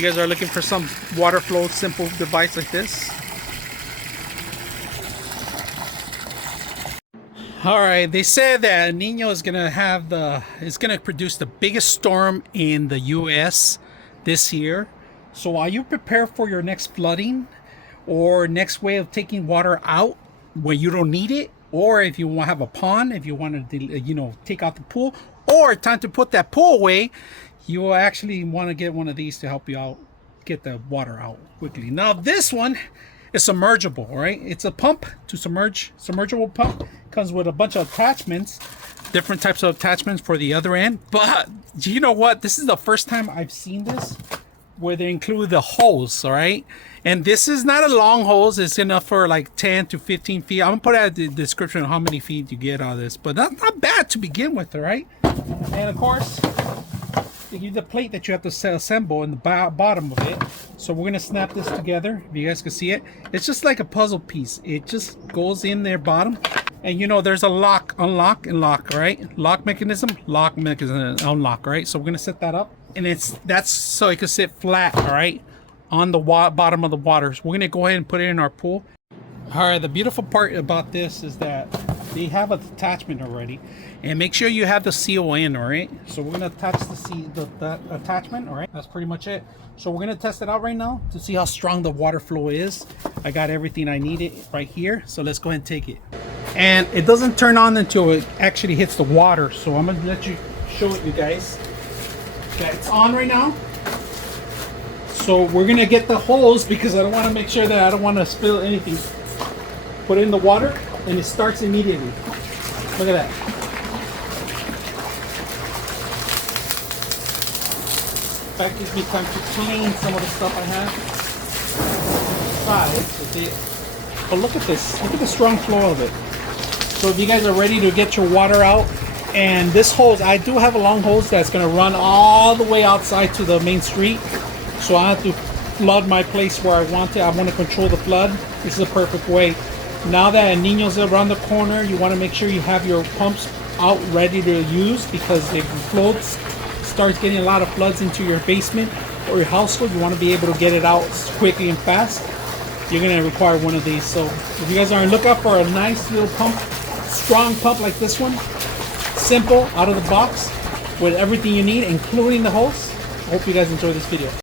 you guys are looking for some water flow simple device like this. All right, they said that Nino is gonna produce the biggest storm in the U.S. this year. So are you prepared for your next flooding or next way of taking water out where you don't need it? Or if you want to have a pond, if you want to, take out the pool, or time to put that pool away, you will actually want to get one of these to help you out, get the water out quickly. Now this one is submergible, right? It's a pump to submergible pump. Comes with a bunch of attachments, different types of attachments for the other end. But you know what? This is the first time I've seen this where they include the hose, all right? And this is not a long hose. It's enough for like 10 to 15 feet. I'm gonna put out the description of how many feet you get out of this, but that's not bad to begin with, all right? And of course, they give you the plate that you have to assemble in the bottom of it. So we're gonna snap this together. If you guys can see it, it's just like a puzzle piece. It just goes in there bottom. And there's a lock, unlock, and lock, right? Lock mechanism, unlock, right? So we're gonna set that up, and that's so it can sit flat, all right, on the bottom of the water. So we're gonna go ahead and put it in our pool. All right, the beautiful part about this is that they have an attachment already, and make sure you have the seal in, all right? So we're gonna attach the attachment, all right? That's pretty much it. So we're gonna test it out right now to see how strong the water flow is. I got everything I needed right here, so let's go ahead and take it. And it doesn't turn on until it actually hits the water, so I'm gonna let you show it, you guys. Okay, it's on right now. So we're gonna get the hose because I don't want to make sure that I don't want to spill anything. Put it in the water and it starts immediately. Look at that. That gives me time to clean some of the stuff I have. But look at this. Look at the strong flow of it. So if you guys are ready to get your water out, and this hose, I do have a long hose that's going to run all the way outside to the main street. So I have to flood my place where I want to. I want to control the flood. This is a perfect way. Now that El Niño's around the corner, you want to make sure you have your pumps out ready to use, because if it starts getting a lot of floods into your basement or your household, you want to be able to get it out quickly and fast. You're going to require one of these. So if you guys are on the lookout for a nice little pump, strong pump like this one, simple, out of the box, with everything you need, including the hose, I hope you guys enjoy this video.